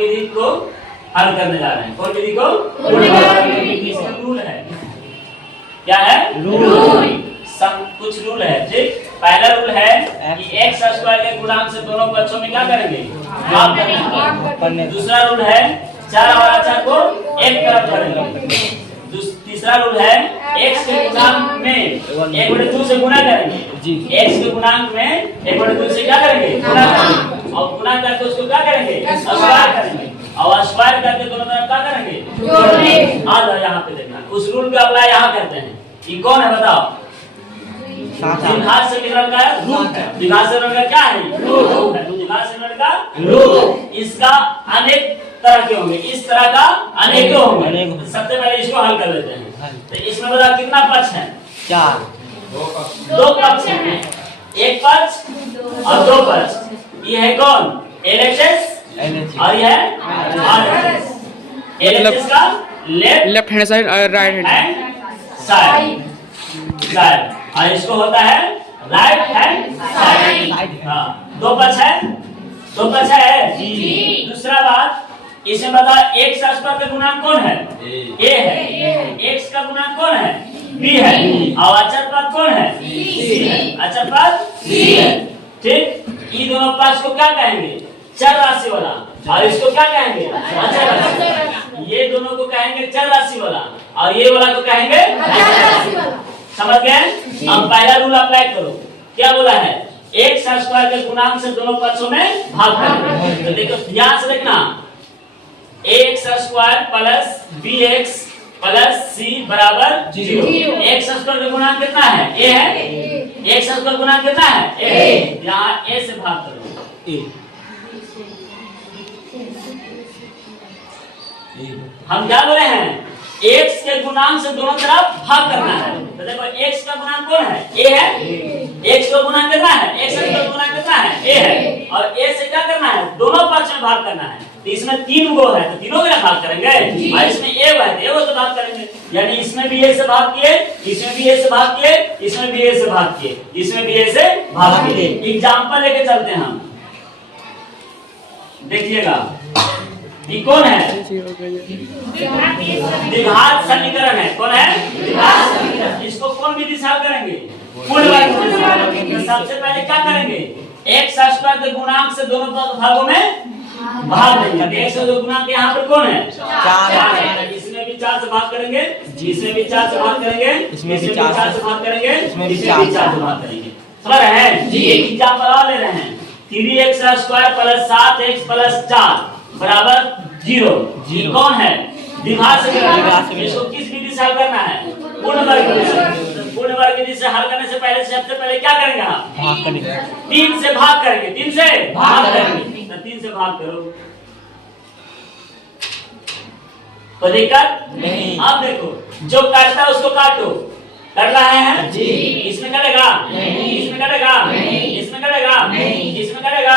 विधि को हल करने जा रहे हैं। कौन विधि को? इसका रूल है, क्या है? रूल। कुछ रूल है, ठीक। पहला रूल है कि x स्क्वायर के गुणांक से दोनों पक्षों में क्या करेंगे? भाग करेंगे। दूसरा रूल है 4 और 4 को एक तरफ करेंगे। तीसरा रूल है x के गुणांक में 1/2 से गुणा करेंगे। x के गुणांक में 1/2 से क्या करेंगे? गुणा करेंगे। और गुणा करके उसको क्या करेंगे? स्क्वायर करेंगे। और स्क्वायर करके दोनों तरफ क्या करेंगे? जोड़ेंगे। आ जाओ यहाँ पे देखना, उस रूल का अप्लाई यहाँ करते हैं। ये कौन है बताओ? द्विघात समीकरण का रूट है। द्विघात समीकरण का क्या है? रूट है। द्विघात समीकरण का रूट, इसका अनेक तरह के होंगे, इस तरह का अनेकों होंगे। सबसे पहले इसको हल कर लेते हैं। तो इसमें बता कितना पक्ष है? 4। 2 पक्ष हैं, एक पक्ष और 2 पक्ष। ये है कौन? LHS और ये है RHS। LHS का लेफ्ट हैंड साइड और राइट हैंड साइड, और इसको होता है राइट हैंड साइड। हाँ, 2 पक्ष है, 2 पक्ष है जी। दूसरा बात, इसमें बता x स्क्वायर का गुणांक कौन है? a है। x का गुणांक कौन है? b है। और अचर पद कौन है? c है। अचर पद c है, ठीक। ये दोनों पक्ष को क्या कहेंगे? चर राशि वाला। और इसको क्या कहेंगे? अचर राशि। ये दोनों को कहेंगे चर राशि वाला, और ये वाला को कहेंगे अचर राशि वाला। समझ गए? अब पहला रूल अप्लाई करो। क्या बोला है? x स्क्वायर के गुणांक से दोनों पक्षों में भाग करें। तो देखो ध्यान से देखना, ax square plus bx plus c बराबर 0। x स्क्वायर का गुणांक कितना है? a है। x स्क्वायर गुणांक कितना है? a। यहाँ a से भाग करो। हम क्या बोले हैं? x के गुणांक से दोनों तरफ भाग करना है। तो देखो x का गुणांक कौन है? a है। x का गुणांक कितना है? x का गुणांक कितना है? a है। और a से क्या करना है? दोनों पक्ष में भाग करना है। तो इसमें 3 गो है, तो तीनों के भाग करेंगे। और इसमें a है, a से भाग करेंगे। यानी इसमें भी a से भाग किए, इसमें भी a से भाग किए, इसमें भी a से भाग किए, इसमें भी a से भाग किए। एग्जांपल लेके चलते हैं हम, देखिएगा। ये कौन है? द्विघात समीकरण है। कौन है? द्विघात समीकरण। इसको कौन विधि से हल करेंगे? पूर्ण वर्ग विधि। तो सबसे पहले क्या करेंगे? x स्क्वायर के गुणांक से दोनों भागों में भाग देंगे। x का गुणांक यहाँ पर कौन है? 4। इसमें भी 4 से भाग करेंगे, इसमें भी 4 से भाग करेंगे, इसमें भी 4 से भाग करेंगे, इसमें भी 4 से भाग करेंगे। समझ रहे हैं जी? एक एग्जांपल और ले रहे हैं। 3x square plus 7x plus 4 बराबर 0। ये कौन है? द्विघात समीकरण। इसको किस विधि से हल करना है? पूर्ण वर्ग विधि से। पूर्ण वर्ग विधि से हल करने से पहले सबसे पहले क्या करेंगे? हम भाग करेंगे। 3 से भाग करेंगे, 3 से भाग करेंगे। तो 3 से भाग करो, तो दिक्कत नहीं। अब देखो, जो काटता है उसको काटो। कर रहे हैं जी? इसमें कटेगा नहीं, इसमें कटेगा नहीं, इसमें कटेगा नहीं, इसमें कटेगा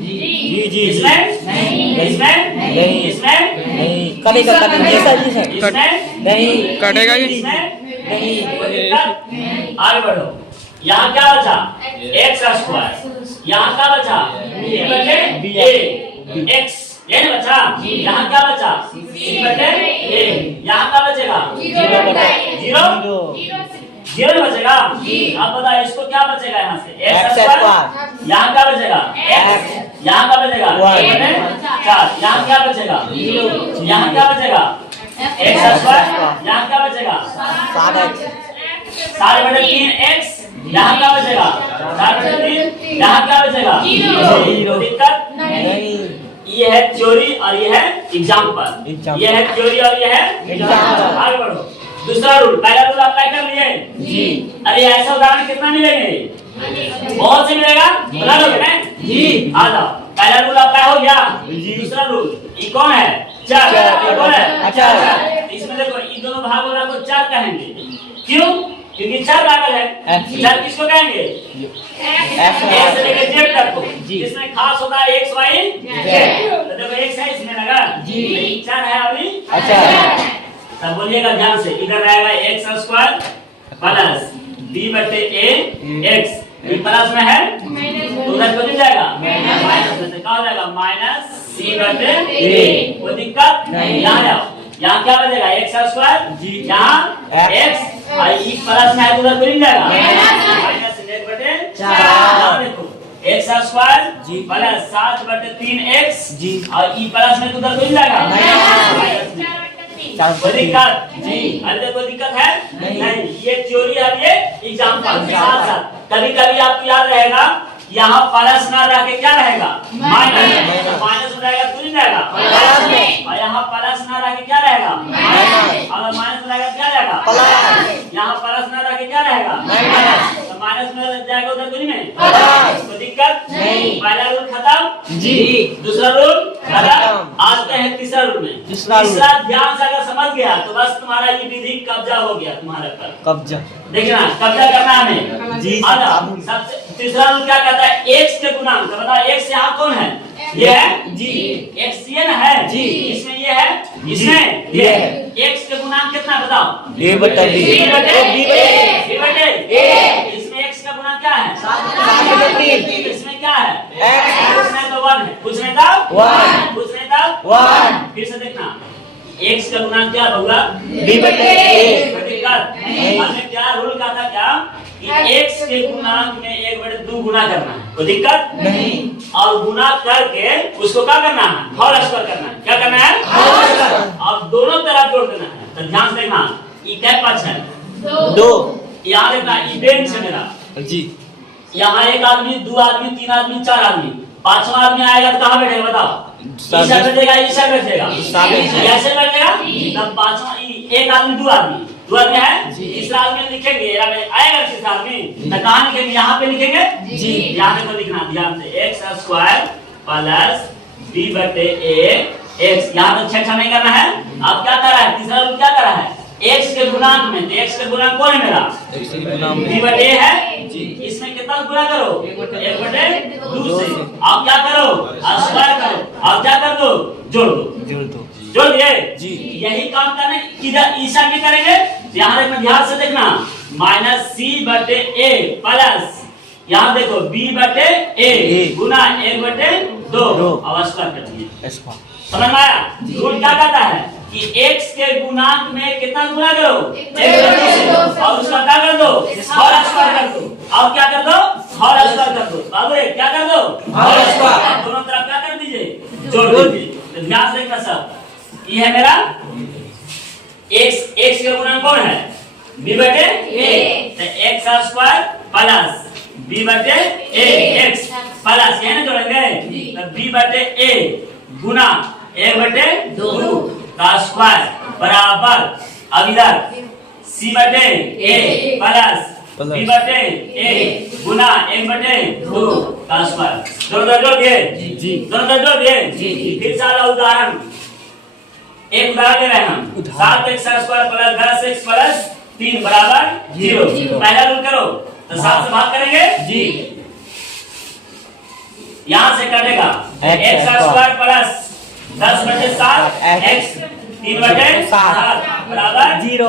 जी जी, इसमें नहीं, इसमें नहीं, इसमें नहीं कटेगा, इसमें नहीं कटेगा, इसमें नहीं। आगे बढ़ो। यहाँ क्या बचा? x square. यहाँ क्या बचा? x। ये नहीं बचा? यहाँ क्या बचा? c/a। यहाँ क्या बचेगा? 0 0 बचेगा। अब बताओ इसको क्या बचेगा? यहाँ से x स्क्वायर। यहाँ क्या बचेगा? x। यहाँ क्या बचेगा? 4। यहाँ क्या बचेगा? 0। यहाँ क्या बचेगा? x square. यहाँ क्या बचेगा? 7/3x। यहाँ क्या बचेगा? 7/3। यहाँ क्या बचेगा? 0। दिक्कत नहीं। ये है थ्योरी और ये है एग्जांपल। ये है थ्योरी और ये है एग्जांपल। आगे बढ़ो। दूसरा रूल, पहला रूल अप्लाई कर लिए जी। अरे ऐसा उदाहरण कितना मिलेंगे? बहुत से मिलेगा, बता लोगे ना जी? आ जाओ, पहला रूल अप्लाई हो गया। दूसरा रूल, ये कौन है? चर। ये कौन है? अचर। इसमें देखो, इन दोनों भागों को चर कहेंगे। क्यों? क्योंकि चर भागल है। चर किसको कहेंगे? x से लेकर z तक को, जिसमें खास होता है x y z। तो देखो x है, इसमें लगा जी। चर है अभी अचर। तब बोलिएगा ध्यान से, इधर रहेगा x square plus b/a x। ये प्लस में है, उधर को जाएगा माइनस में, से क्या हो जाएगा? माइनस सी बटे ए। कोई दिक्कत नहीं। यहाँ जाओ, यहाँ क्या बचेगा एक्स स्क्वायर, यहाँ एक्स और ई प्लस में है तो उधर तो नहीं जाएगा माइनस 1 बटे 4। देखो एक्स स्क्वायर प्लस 7 बटे 3x और ई प्लस में तो उधर तो नहीं जाएगा माइनस में। कोई दिक्कत अरे कोई दिक्कत है नहीं। ये थ्योरी है, ये एग्जांपल के साथ साथ कभी कभी आपको याद रहेगा यहाँ प्लस ना रह के क्या रहेगा माइनस, माइनस हो जाएगा तो नहीं रहेगा और यहाँ प्लस ना रह के क्या रहेगा अगर माइनस रहेगा क्या रहेगा, यहाँ प्लस ना रह के क्या रहेगा तो माइनस में लग जाएगा उधर कुछ में। कोई दिक्कत नहीं। पहला रूल खत्म जी, दूसरा रूल खत्म। आते हैं तीसरा रूल में। तीसरा ध्यान से अगर समझ गया तो बस तुम्हारा ये विधि कब्जा हो गया तुम्हारे पर। कब्जा देखना, कब्जा करना हमें जी। सबसे तीसरा रूल क्या कहता है, x के गुणांक बताओ। x यहाँ कौन है, ये है जी, x ये ना है जी, इसमें ये है, इसमें ये है। x के गुणांक कितना है बताओ, a बटे b बटे a। इसमें x का गुणांक क्या है 7 बटे 3। इसमें क्या है x, इसमें तो 1 है, पूछने तब 1, पूछने तब 1। फिर से देखना x का गुणांक क्या होगा b बटे a। हमने क्या रूल कहा था क्या कि x के गुणांक में 1/2 गुना करना है, कोई दिक्कत नहीं। और गुना करके उसको क्या करना है होल स्क्वायर करना है। क्या करना है होल स्क्वायर। अब दोनों तरफ जोड़ देना है। तो ध्यान से देखना ये क्या पक्ष है 2। यहाँ देखना ये बेंच है मेरा जी, यहाँ एक आदमी, 2 आदमी, 3 आदमी, 4 आदमी, 5वां आदमी आएगा तो कहाँ बैठेगा बताओ, ईसा बैठेगा, ईसा बैठेगा, ऐसे बैठेगा। तब 5वां एक आदमी, 2 आदमी, 2 आदमी है, तीसरा आदमी लिखेंगे आएगा तीसरा आदमी तो कहाँ लिखेंगे, यहाँ पे लिखेंगे जी। यहाँ पे तो लिखना ध्यान से एक्स स्क्वायर प्लस बी बटे ए एक्स। यहाँ पे छेड़ा नहीं करना है। अब क्या कर रहा है तीसरा रूल, क्या कर रहा है x के गुणांक में, तो x के गुणांक कौन है मेरा b बटे a है जी। इसमें कितना गुणा करो 1/2 से। अब क्या करो स्क्वायर करो, अब क्या कर दो जोड़ दो, जोड़ दिए जी। यही काम करने इधर ईसा भी करेंगे। यहाँ देखना ध्यान से देखना माइनस c बटे a प्लस यहाँ देखो b बटे a गुना 1/2 अब स्क्वायर कर दिए। समझ में आया। रूल क्या कहता है कि x के गुणांक में कितना गुना करो 1/2 और उसका क्या कर दो होल स्क्वायर कर दो। अब क्या कर दो होल स्क्वायर कर दो। बाबू क्या कर दो होल स्क्वायर। दोनों तरफ क्या कर दीजिए जोड़ दीजिए। तो ध्यान से देखना सब, ये है मेरा x का गुणांक कौन है b बटे a। तो x स्क्वायर प्लस b बटे a x प्लस ये ना जोड़ेंगे तो b बटे a गुना 1/2 का स्क्वायर बराबर अब इधर c बटे a प्लस b बटे a गुना 1/2 का स्क्वायर। जोड़ दिए जी, जोड़ दिए। फिर सारा उदाहरण, एक उदाहरण ले रहे हैं हम। 7x square plus 10x plus 3 बराबर 0। पहला रूल करो तो 7 से भाग करेंगे जी, यहाँ से कटेगा x स्क्वायर प्लस 10 बटे 7 x 3 बटे 7 बराबर 0।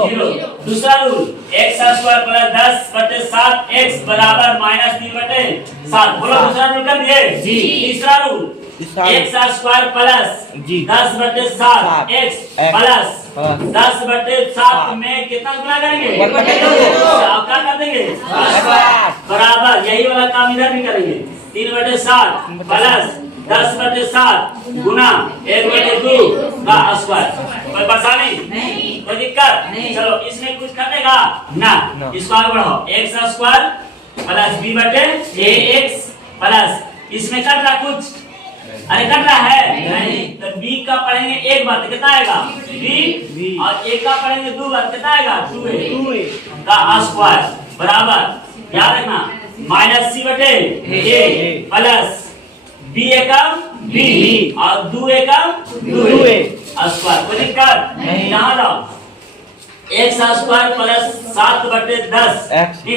दूसरा रूल x स्क्वायर प्लस 10 बटे 7 x बराबर माइनस 3 बटे 7। बोलो दूसरा रूल कर दिए जी। तीसरा रूल x स्क्वायर प्लस 10 बटे 7 x प्लस 10 बटे 7 में कितना गुना करेंगे 1/2। क्या कर देंगे बराबर। यही वाला काम इधर भी करेंगे 3/7 प्लस 10 बटे 7 गुना 1/2 का स्क्वायर। कोई परेशानी नहीं, कोई दिक्कत नहीं। चलो इसमें कुछ कटेगा ना, इसको आगे बढ़ाओ। x स्क्वायर प्लस b बटे ax प्लस इसमें कट रहा कुछ, अरे कट रहा है नहीं। तो b का पढ़ेंगे एक बार कितना आएगा b और a का पढ़ेंगे 2 बार कितना आएगा 2a का स्क्वायर बराबर। याद रखना माइनस c बटे a plus b Ekam b और 2 एकम 2a स्क्वायर। कोई दिक्कत नहीं। यहाँ जाओ x स्क्वायर प्लस 7 बटे 10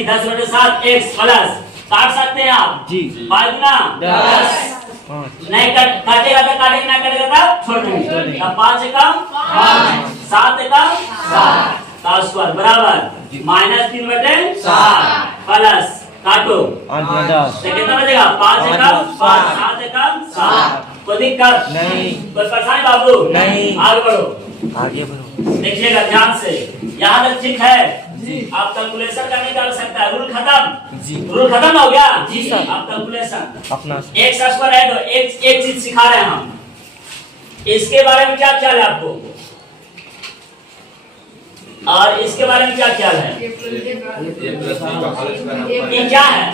10 बटे 7 x प्लस काट सकते हैं आप जी, 5 गुना 10 नहीं काटेगा तो काटेगा, ना काटेगा तब छोड़ देंगे। 5 एकम 5 7 एकम 7 का स्क्वायर बराबर माइनस 3 बटे 7 प्लस काटो तो कितना बचेगा 5 एकम 5 7 एकम 7 कोई दिक्कत नहीं। कोई परेशानी बाबू नहीं। आगे बढ़ो। आगे बढ़ो। देखिएगा ध्यान से, यहाँ तक ठीक है जी। आप कैलकुलेशन करने की आवश्यकता है, रूल खत्म जी। रूल खत्म हो गया जी सर। आप कैलकुलेशन अपना एक स्क्वायर है तो एक चीज सिखा रहे हैं हम, इसके बारे में क्या ख्याल है आपको और इसके बारे में क्या ख्याल है? ये क्या है?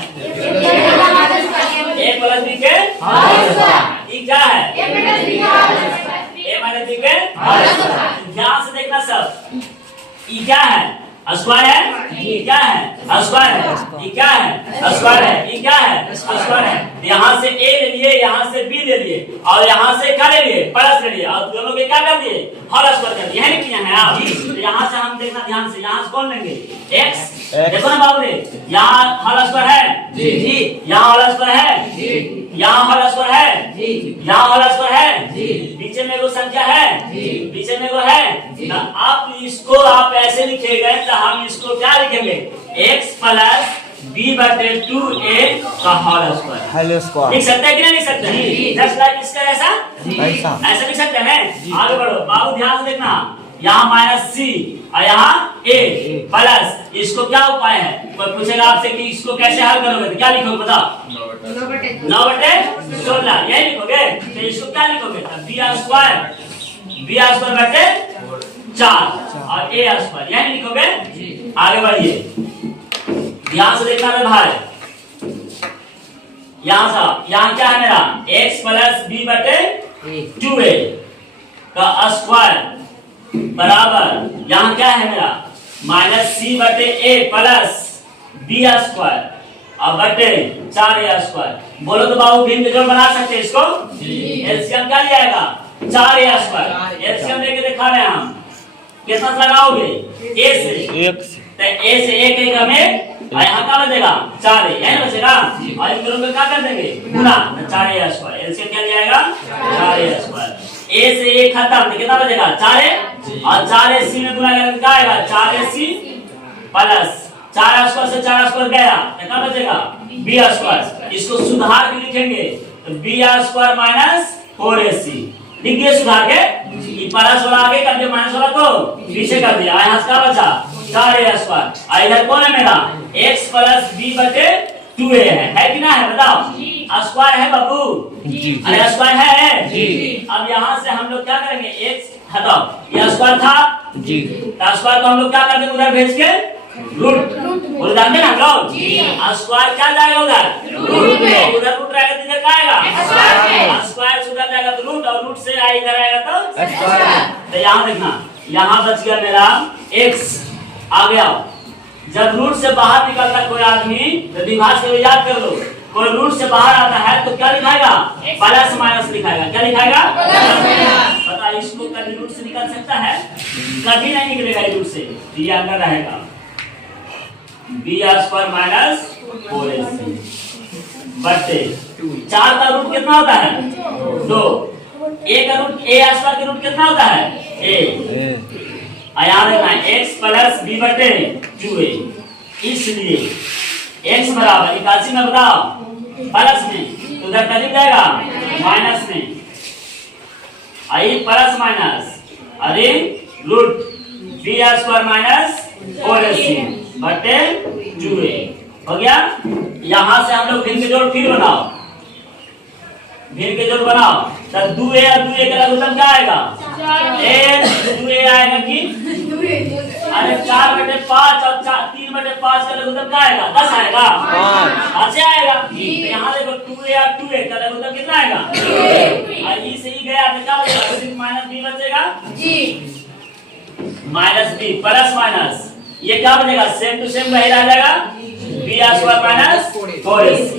ए प्लस बी के ये क्या है? ए माइनस बी के ध्यान से देखना सब। ये क्या है? स्क्वायर है। ये क्या है? स्क्वायर है। ये क्या है? स्क्वायर है। ये क्या है? स्क्वायर है। यहाँ से ए ले लिए, यहाँ से बी ले लिए और यहाँ से क्या ले लिए? प्लस ले लिए और दोनों के क्या कर दिए? होल स्क्वायर कर दिए। यही किया है आप। तो यहाँ से हम देखना ध्यान से, यहाँ से कौन लेंगे? एक्स। देखो ना बाबू रे, यहाँ होल स्क्वायर है जी, यहाँ होल स्क्वायर है जी, यहाँ होल स्क्वायर है जी, यहाँ होल स्क्वायर है जी, बीच में वो संख्या है जी, बीच में वो है जी। आप इसको आप ऐसे लिखेंगे तो हम इसको क्या लिखेंगे? x प्लस b बटे 2a का होल स्क्वायर। हेलो स्क्वायर लिख सकते हैं कि नहीं लिख सकते हैं? जस्ट लाइक इसका ऐसा ऐसा लिख सकते हैं। आगे बढ़ो बाबू, ध्यान से देखना, यहाँ माइनस सी और यहाँ a प्लस, इसको क्या उपाय है? कोई पूछेगा आपसे कि इसको कैसे हल करोगे तो क्या लिखोगे बताओ? 9/16 यही लिखोगे। तो इसको क्या लिखोगे? b स्क्वायर बटे 4 और a स्क्वायर यही लिखोगे। आगे बढ़िए, ध्यान से देखना मेरे भाई, यहाँ क्या है मेरा? x प्लस b बटे 2a का स्क्वायर बराबर, यहाँ क्या है मेरा? माइनस सी बटे a प्लस b स्क्वायर और बटे 4a स्क्वायर। बोलो तो बाबू भिन्न जोड़ बना सकते हैं इसको? एलसीएम क्या लिया आएगा? 4a square. एलसीएम लेके दिखा रहे हैं हम, कितना लगाओगे? a से एक तो a से एक हमें और यहाँ क्या बचेगा? 4a यही बचेगा और इन दोनों को क्या कर देंगे? गुना, 4a स्क्वायर। एलसीएम क्या लिया आएगा? 4a square. a से एक खत्म तो कितना बचेगा? 4a और 4ac में गुना करेंगे क्या आएगा? 4ac प्लस 4 स्क्वायर से 4 स्क्वायर गया तो क्या बचेगा? b square. इसको सुधार के लिखेंगे तो b स्क्वायर माइनस 4ac लिख दिए सुधार के। ये प्लस वाला आगे कर दिया, माइनस वाला को पीछे कर दिया। यहाँ क्या बचा? 4a square. और इधर कौन है मेरा? x प्लस b बटे 2a है कि ना है? बताओ स्क्वायर है बाबू जी। अरे स्क्वायर है जी। अब यहाँ से हम लोग क्या करेंगे? x हटाओ, यह स्क्वायर था जी, तो स्क्वायर को हम लोग क्या कर देंगे? उधर भेज के रूट बोल जानते हैं ना हम लोग। स्क्वायर क्या जाएगा उधर? रूट में। उधर रूट रहेगा तो इधर क्या आएगा? स्क्वायर से उधर जाएगा तो रूट और रूट से इधर आएगा तो स्क्वायर। तो यहाँ देखना, यहाँ बच गया मेरा x आ गया। जब रूट से बाहर निकलता कोई आदमी तो विभाज्य को याद कर लो। कोई रूट से बाहर आता है तो क्या लिखाएगा? Plus minus लिखाएगा। क्या लिखाएगा? पता इसको कभी रूट से निकल सकता है? कभी नहीं निकलेगा रूट से, ये अंदर रहेगा। b स्क्वायर माइनस 4ac बटे 4 का रूट कितना होता है? 2। a का रूट a स्क्वायर का रूट कितना होता है? a। यहाँ देखना x प्लस b बटे 2a, इसलिए x बराबर 81 में बताओ प्लस में तो उधर करीब जाएगा माइनस में, आई प्लस माइनस अरे root b square minus 4ac बटे 2a हो गया। यहाँ से हम लोग भिन्न के जोड़ फिर बनाओ, भिन्न के जोड़ बनाओ तो 2a और 2a का लघुत्तम क्या आएगा? 2a आएगा कि अरे 4/5 और 3/5 का लघुत्तम क्या आएगा? 10 आएगा। 5 आएगा। तो यहाँ देखो 2a और 2a का लघुत्तम कितना आएगा? और ई से ही गया तो क्या बचेगा? सिर्फ माइनस b बचेगा माइनस b प्लस माइनस ये क्या बचेगा? सेम टू सेम वही रह जाएगा b स्क्वायर माइनस 4ac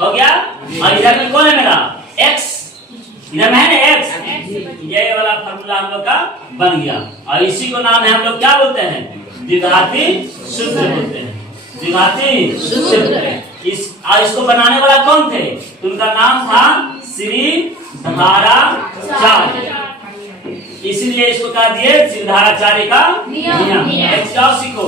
हो गया। और इधर में कौन है मेरा? x, इधर में है ना x, ये वाला फार्मूला हम लोग का बन गया और इसी को नाम है हम लोग क्या बोलते हैं? द्विघाती सूत्र बोलते हैं। द्विघाती सूत्र। इसको बनाने वाला कौन थे? उनका नाम था श्रीधराचार्य, इसीलिए इसको कह दिए श्रीधराचार्य का नियम। सीखो